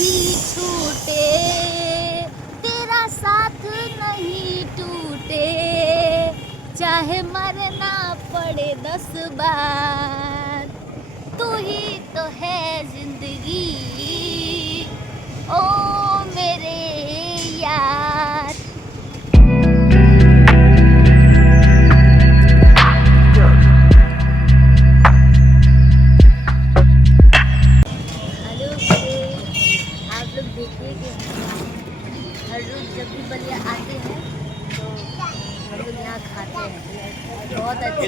भी छूटे तेरा साथ नहीं टूटे, चाहे मरना पड़े 10 बार, तू ही तो है जिंदगी ओ मेरे यार। हेलो आप लोग देखिए कि हर रोज जब भी बलिया आते हैं तो हम लोग यहाँ खाते हैं बहुत अच्छे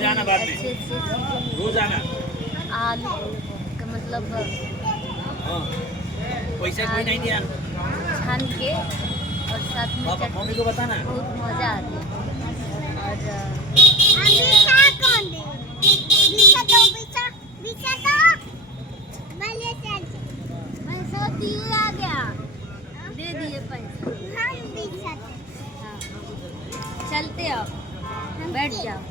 आलू का मतलब छान के और साथ में चटनी बहुत मज़ा आती है। पैसा दिए आ गया, दे दिए पैसा। हाँ, चलते हो बैठ जाओ।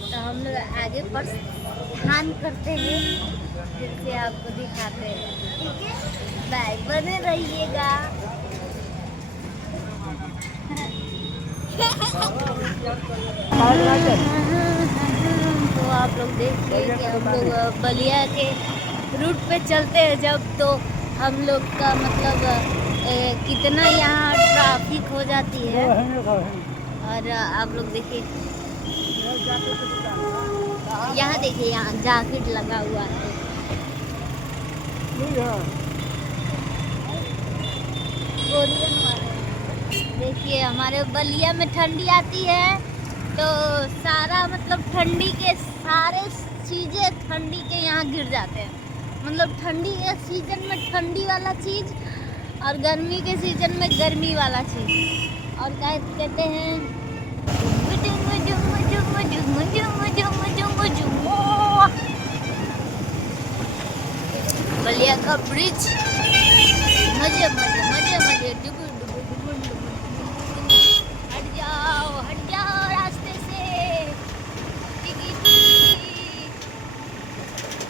तो हम लोग आगे प्रस्थान करते हैं, फिर से आपको दिखाते हैं। ठीक है, बाय, बने रहिएगा। तो आप लोग देखिए कि हम लोग बलिया के रूट पे चलते हैं जब, तो हम लोग का मतलब कितना यहाँ ट्रैफिक हो जाती है। और आप लोग देखिए यहाँ, देखिए यहाँ जैकेट लगा हुआ है। कोरियन वाले देखिए, हमारे बलिया में ठंडी आती है तो सारा मतलब ठंडी के सारे चीज़ें ठंडी के यहाँ गिर जाते हैं। मतलब ठंडी के सीजन में ठंडी वाला चीज़ और गर्मी के सीजन में गर्मी वाला चीज़। और क्या कहते हैं, बलिया का ब्रिज, मजे मजे मजे मजे, डुबु डुबु डुबु डुबु। हट जाओ रास्ते से,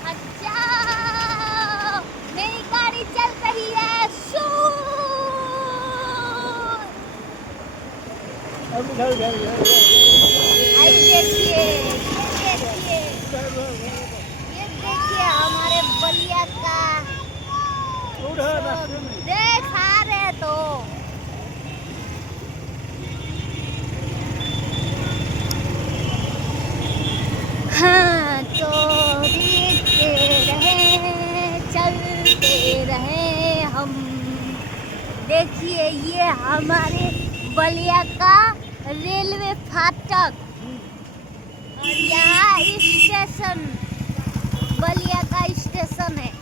हट जाओ, मेरी गाड़ी चल रही है। देखिए ये देखिए हमारे बलिया का देख आ रहे तो। हाँ तो देखते रहे, चलते रहे हम। देखिए ये हमारे बलिया का रेलवे फाटक और यहाँ स्टेशन, बलिया का स्टेशन है।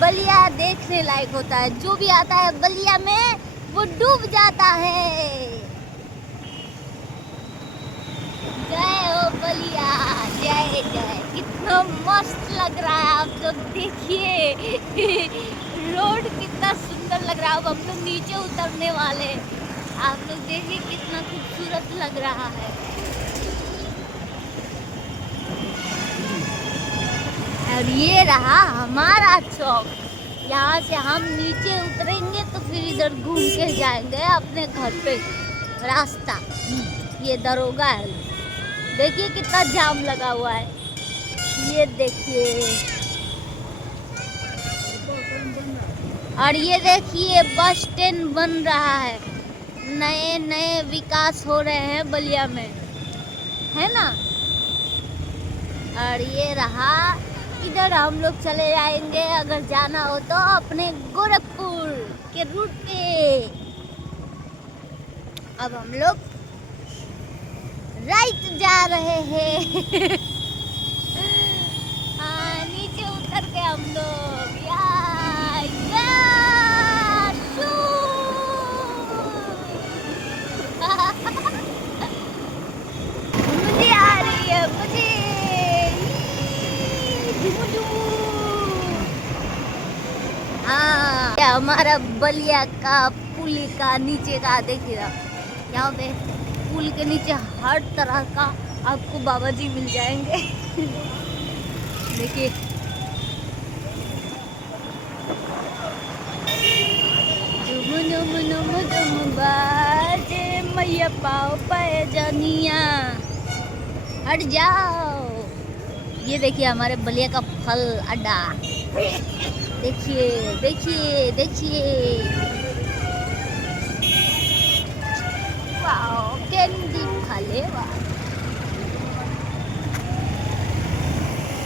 बलिया देखने लायक होता है, जो भी आता है बलिया में वो डूब जाता है। जय हो बलिया, जय जय। कितना मस्त लग रहा है, आप लोग देखिए रोड कितना सुंदर लग रहा है। अब हम लोग नीचे उतरने वाले, आप लोग देखिए कितना खूबसूरत लग रहा है। और ये रहा हमारा चौक, यहाँ से हम नीचे उतरेंगे तो फिर इधर घूम के जाएंगे अपने घर पे रास्ता। ये दरोगा है, देखिए कितना जाम लगा हुआ है। ये देखिए, और ये देखिए बस स्टैंड बन रहा है, नए नए विकास हो रहे हैं बलिया में, है ना। और ये रहा, इधर हम लोग चले जाएंगे अगर जाना हो तो अपने गोरखपुर के रूट पे। अब हम लोग राइट जा रहे हैं। हाँ, नीचे उतर के हम लोग मुझे आ रही है, मुझे हाँ, हमारा बलिया का पुल का नीचे का देखिएगा, यहाँ पे पुल के नीचे हर तरह का आपको बाबा जी मिल जाएंगे। देखिए बाजे मैया पाओ पाए जनिया। हट जाओ। ये देखिए हमारे बलिया का फल अड्डा। देखिए देखिए देखिए, वाओ कैंडी फलेवा।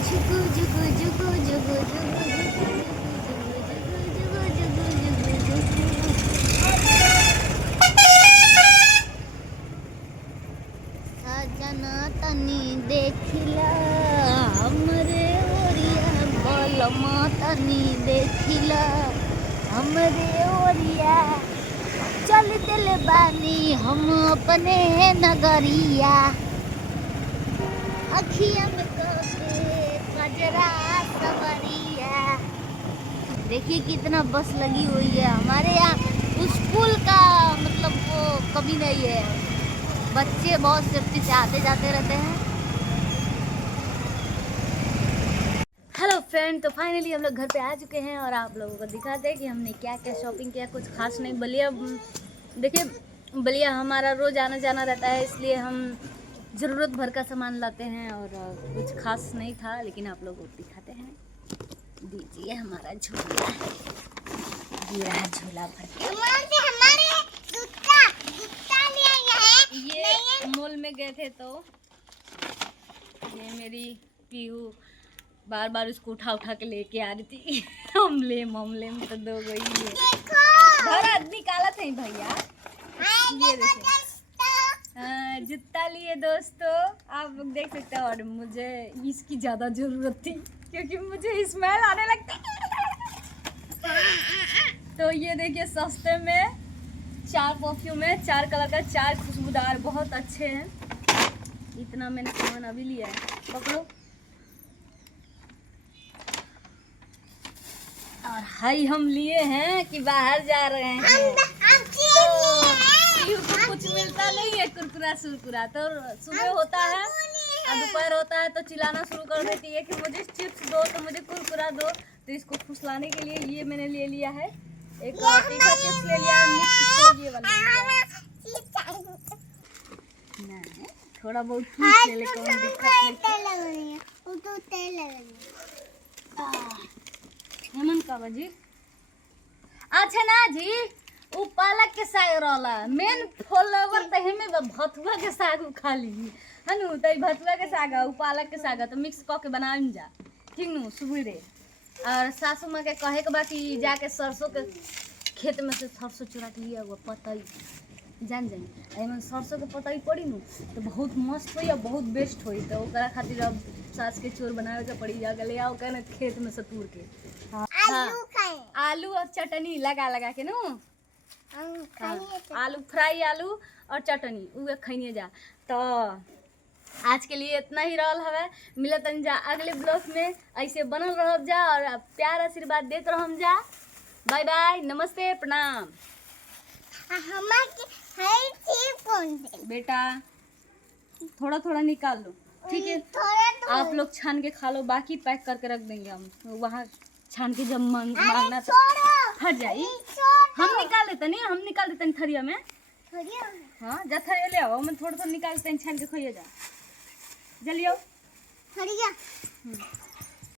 जुगु जुगु जुगु जुगु जुगु सजना तनी देखिला हमरे ओरिया, बलमा तनी देखिला हमरे ओरिया। चल दिल बानी हम अपने नगरिया, अखिया में कजरा सवरिया। देखिए कितना बस लगी हुई है हमारे यहाँ। स्कूल का मतलब वो कभी नहीं है, बच्चे बहुत सेफ्टी से आते जाते रहते हैं। हेलो फ्रेंड, तो फाइनली हम लोग घर पे आ चुके हैं और आप लोगों को दिखाते हैं कि हमने क्या क्या शॉपिंग किया। कुछ खास नहीं, बलिया देखिए, बलिया हमारा रोज़ आना जाना रहता है, इसलिए हम ज़रूरत भर का सामान लाते हैं और कुछ खास नहीं था, लेकिन आप लोगों को दिखाते हैं। दीजिए हमारा झोला, ये रहा झोला भर के। ये मॉल में गए थे तो ये मेरी पीहू बार बार उसको उठा उठा के लेके आ रही थी। हमले में तो दो गई है। घर आदमी काला थे भैया। ये देखिए जूता लिए दोस्तों, आप लोग देख सकते हो। और मुझे इसकी ज़्यादा ज़रूरत थी क्योंकि मुझे स्मेल आने लगती। तो ये देखिए सस्ते में 4 परफ्यूम है, 4 कलर का, 4 खुशबूदार, बहुत अच्छे हैं। इतना मैंने सामान अभी लिया है, पकड़ो। और हाई हम लिए हैं कि बाहर जा रहे हैं, तो कुछ मिलता नहीं है कुरकुरा सुरकुरा। तो सुबह होता है और दोपहर होता है तो चिल्लाना शुरू कर देती है कि मुझे चिप्स दो, तो मुझे कुरकुरा दो। तो इसको फुसलाने के लिए ये मैंने ले लिया है, एक तीखा चिप्स ले लिया है, मिक्स ये वाला नहीं, थोड़ा बहुत पूछ ले, कोई दिक्कत नहीं। हेमन का बजी अच्छा ना जी, उ पालक के साग रहला मेन फॉलोवर त हमें भतुआ के साग खा ली हनु। त भतुआ के साग उ पालक के साग तो मिक्स क के बनाइम जा, ठीक नु सुबह। और सासू माँ के कहे के बा कि जाके सरसों के खेत में से सरसों चुरा के लिया हुआ पतई जान एमन सरसों के पतई पड़ी नु तो बहुत मस्त होई, बहुत बेस्ट होई। तो ओकरा खातिर अब सास के चोर बनावे के पड़ी, जाके ले आओ कहना खेत में से तूर के। आलू और चटनी लगा लगा के नु, आलू फ्राई, आलू और चटनी उहे खइने जा। तो आज के लिए इतना ही रहल हवे, मिलत जा अगले ब्लॉग में। ऐसे बनल रह जा और प्यार आशीर्वाद देते रहम जा। बाय बाय, नमस्ते, प्रणाम। बेटा थोड़ा थोड़ा निकाल लो, ठीक है? आप लोग छान के खा लो, बाकी पैक करके रख देंगे हम वहाँ। छान के जब मांगना तो हट जाई, हम निकाल देते नहीं, हम निकाल देते हैं थरिया में। हाँ जा थरिया ले आओ, मैं थोड़ा थोड़ा निकालते हैं, छान के खाइए जा, जलियो थरिया।